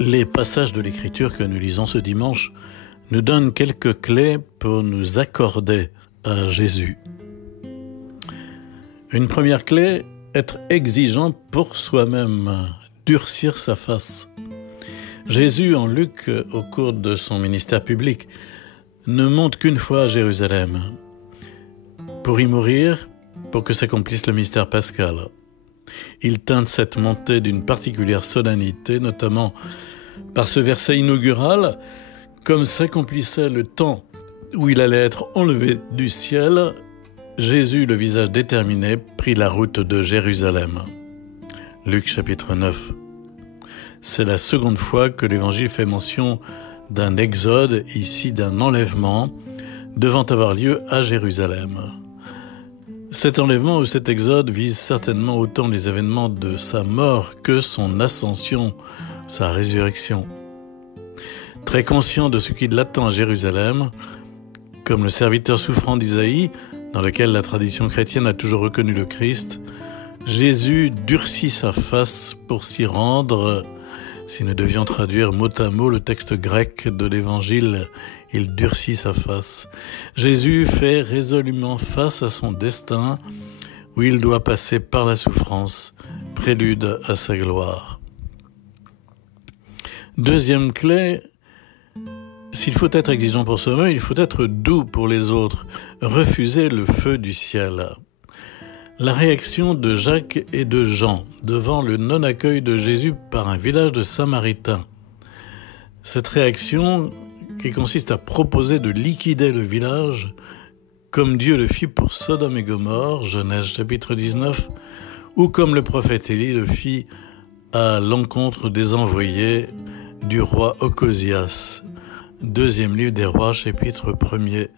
Les passages de l'Écriture que nous lisons ce dimanche nous donnent quelques clés pour nous accorder à Jésus. Une première clé, être exigeant pour soi-même, durcir sa face. Jésus, en Luc, au cours de son ministère public, ne monte qu'une fois à Jérusalem pour y mourir, pour que s'accomplisse le mystère pascal. Il teinte cette montée d'une particulière solennité, notamment par ce verset inaugural, comme s'accomplissait le temps où il allait être enlevé du ciel, Jésus, le visage déterminé, prit la route de Jérusalem. Luc chapitre 9. C'est la seconde fois que l'Évangile fait mention d'un exode, ici d'un enlèvement, devant avoir lieu à Jérusalem. Cet enlèvement ou cet exode vise certainement autant les événements de sa mort que son ascension, sa résurrection. Très conscient de ce qui l'attend à Jérusalem, comme le serviteur souffrant d'Isaïe, dans lequel la tradition chrétienne a toujours reconnu le Christ, Jésus durcit sa face pour s'y rendre. Si nous devions traduire mot à mot le texte grec de l'Évangile, il durcit sa face. Jésus fait résolument face à son destin, où il doit passer par la souffrance, prélude à sa gloire. Deuxième clé, s'il faut être exigeant pour soi-même, il faut être doux pour les autres, refuser le feu du ciel. La réaction de Jacques et de Jean devant le non-accueil de Jésus par un village de Samaritains. Cette réaction qui consiste à proposer de liquider le village, comme Dieu le fit pour Sodome et Gomorrhe, Genèse chapitre 19, ou comme le prophète Élie le fit à l'encontre des envoyés du roi Ocosias, deuxième livre des rois, chapitre 1er.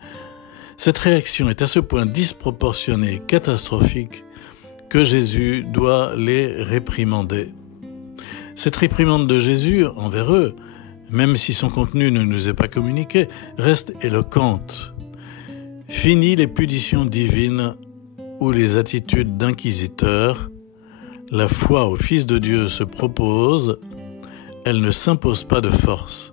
Cette réaction est à ce point disproportionnée, catastrophique, que Jésus doit les réprimander. Cette réprimande de Jésus envers eux, même si son contenu ne nous est pas communiqué, reste éloquente. Fini les punitions divines ou les attitudes d'inquisiteurs. La foi au Fils de Dieu se propose, elle ne s'impose pas de force.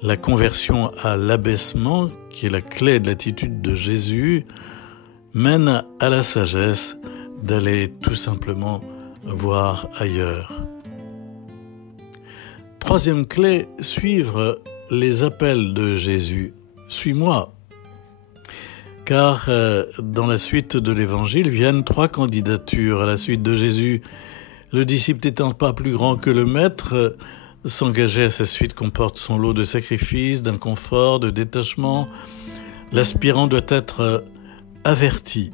La conversion à l'abaissement, qui est la clé de l'attitude de Jésus, mène à la sagesse d'aller tout simplement voir ailleurs. Troisième clé, suivre les appels de Jésus. Suis-moi. Car dans la suite de l'Évangile viennent 3 candidatures à la suite de Jésus. Le disciple n'étant pas plus grand que le maître, s'engager à sa suite comporte son lot de sacrifices, d'inconfort, de détachement. L'aspirant doit être averti.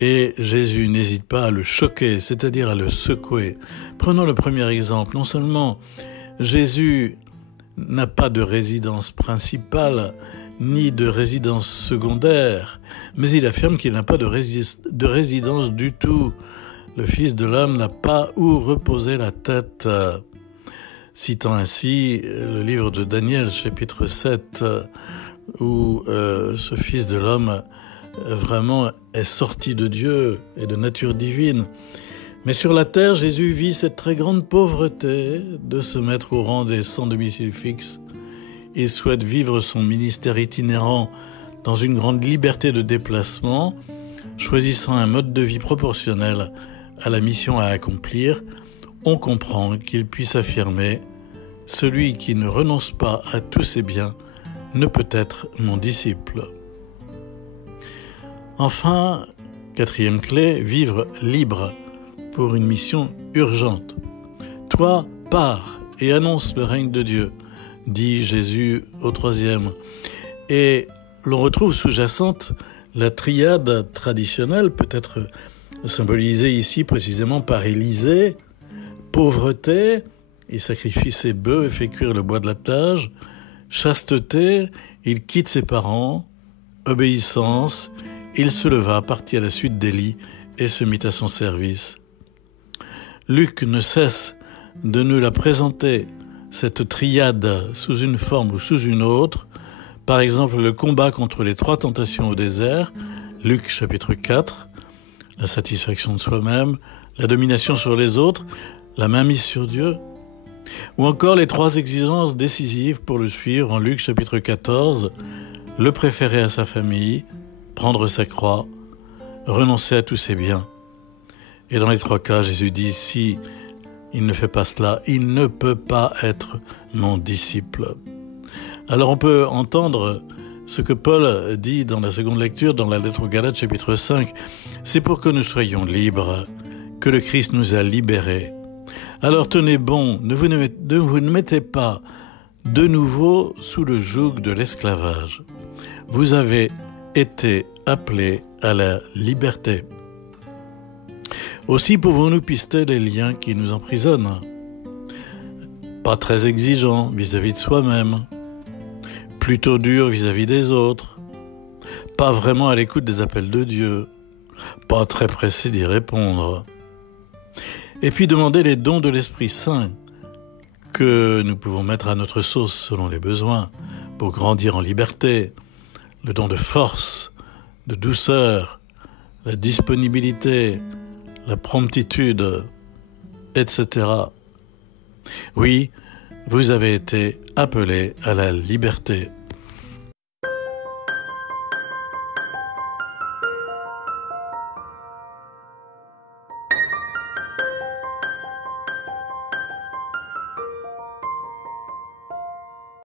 Et Jésus n'hésite pas à le choquer, c'est-à-dire à le secouer. Prenons le premier exemple. Non seulement Jésus n'a pas de résidence principale, ni de résidence secondaire, mais il affirme qu'il n'a pas de résidence du tout. Le Fils de l'homme n'a pas où reposer la tête. Citant ainsi le livre de Daniel, chapitre 7, où ce Fils de l'homme vraiment est sorti de Dieu et de nature divine. Mais sur la terre, Jésus vit cette très grande pauvreté de se mettre au rang des sans domicile fixe. Il souhaite vivre son ministère itinérant dans une grande liberté de déplacement, choisissant un mode de vie proportionnel à la mission à accomplir. On comprend qu'il puisse affirmer « Celui qui ne renonce pas à tous ses biens ne peut être mon disciple ». Enfin, quatrième clé, vivre libre pour une mission urgente. « Toi, pars et annonce le règne de Dieu », dit Jésus au 3e. Et l'on retrouve sous-jacente la triade traditionnelle, peut-être symbolisée ici précisément par Élisée, pauvreté, il sacrifie ses bœufs et fait cuire le bois de l'attelage, chasteté, il quitte ses parents, obéissance, il se leva, partit à la suite d'Élie et se mit à son service. Luc ne cesse de nous la présenter, cette triade, sous une forme ou sous une autre. Par exemple, le combat contre les 3 tentations au désert, Luc chapitre 4, la satisfaction de soi-même, la domination sur les autres, la mainmise sur Dieu, Ou encore les 3 exigences décisives pour le suivre en Luc chapitre 14, le préférer à sa famille, prendre sa croix, renoncer à tous ses biens. Et dans les 3 cas, Jésus dit, si il ne fait pas cela, il ne peut pas être mon disciple. Alors on peut entendre ce que Paul dit dans la seconde lecture, dans la lettre aux Galates chapitre 5, c'est pour que nous soyons libres, que le Christ nous a libérés. Alors tenez bon, ne vous ne mettez pas de nouveau sous le joug de l'esclavage. Vous avez été appelés à la liberté. Aussi pouvons-nous pister les liens qui nous emprisonnent. Pas très exigeants vis-à-vis de soi-même, plutôt dur vis-à-vis des autres, pas vraiment à l'écoute des appels de Dieu, pas très pressé d'y répondre. Et puis demander les dons de l'Esprit Saint que nous pouvons mettre à notre sauce selon les besoins pour grandir en liberté, le don de force, de douceur, la disponibilité, la promptitude, etc. Oui, vous avez été appelés à la liberté.